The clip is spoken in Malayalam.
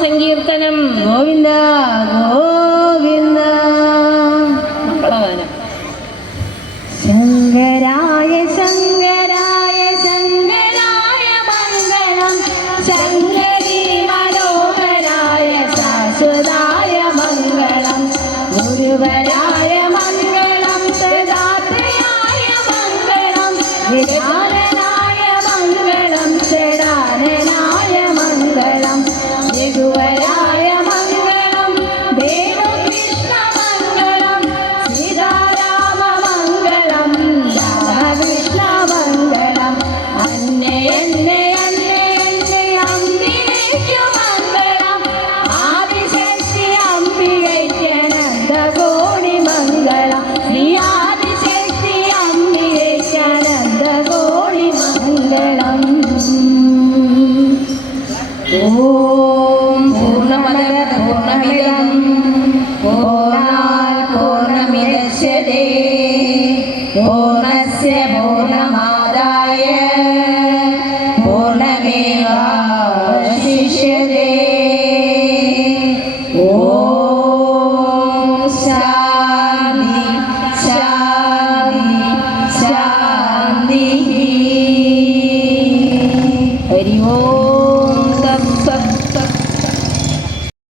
സങ്കീർത്തനം ഗോവിന്ദ ഗോവിന്ദ. മക്കളവാനം ശങ്കരായ ശങ്കരായ ശങ്കരായ മംഗളം ശങ്കരീ മനോഹരായ ശാശ്വതായ മംഗളം ഗുരുവരായ മംഗളം സദാത്രയായ മംഗളം വിധാനനായ മംഗളം ഷടാനനായ മംഗളം യദുവരായ മംഗളം ദേവകൃഷ്ണ മംഗളം സീതാരാമ മംഗളം രാമകൃഷ്ണ മംഗളം അന്നേ അന്നേ അന്നേ അന്നേ അംബികയ്ക്കു മംഗളം ആദിശക്തി അംബികയ്ക്ക് അനന്തകോടി മംഗളം ശ്രീ ആദിശക്തി അംബികയ്ക്ക് അനന്തകോടി മംഗളം. ഓം പൂർണ്ണമദ പൂർണ്ണമിദം പൂർണ്ണാത് പൂർണ്ണമുദച്യതേ പൂർണ്ണസ്യ പൂർണ്ണമാദായ